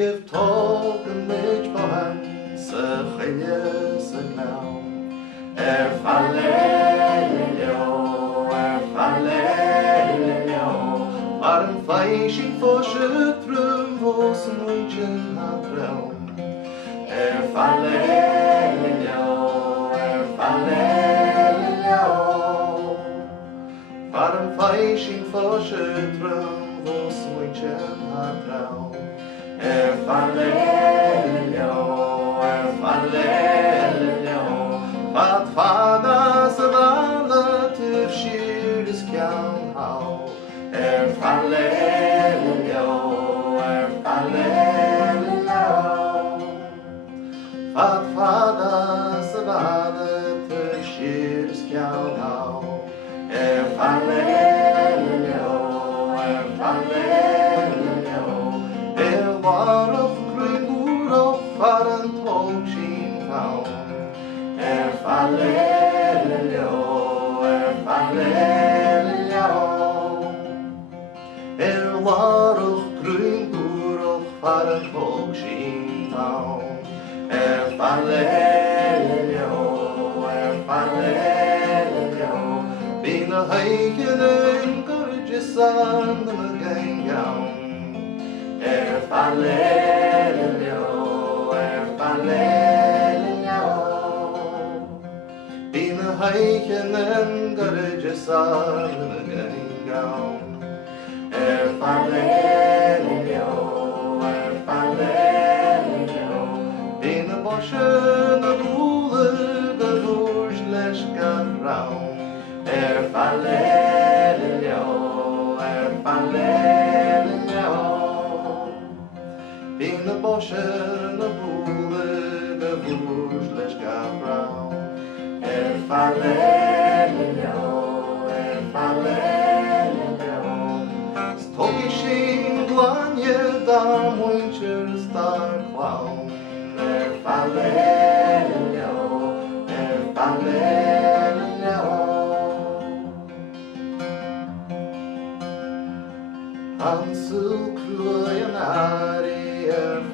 Give Togamaid Bothan sa chaile sa gnawn. Fallelio, fallelio, mar an faishin foshe trum vos an winchin had brown. Fallelio, fallelio, mar an faishin foshe trum vos an winchin had brown. Fallelio, fallelio, vad fadas av alla typ skyrdes kan ha. Fallelio, fallelio, vad fadas av alla typ skyrdes kan ha. Fallelio, fallelio, var of kringur of faran tog sin faun. Fallelio, fallelio, var of kringur of faran tog sin faun. Fallelio, fallelio, bina heiken en gorgeous on the gangown. Fallelio, fallelio, bina heiken en gorgeous on the gangown. Fallelio, fallelio, bina boshen a bule the rouge lesh round. Fallelio, fallelio, bina boshen a bule the rouge lesh round. Fallelio, fallelio, stoki shin glanje da winter star clown. Fallelio, fallelio, Hansel krøy en æri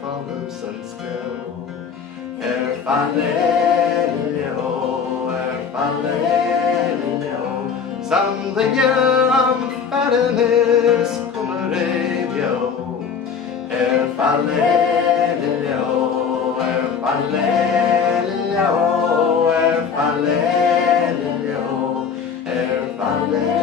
fallus en skrev. Fallelio, fallelio, samlinje am færdenes kommer Raidió. Fallelio, fallelio, fallelio, fallelio.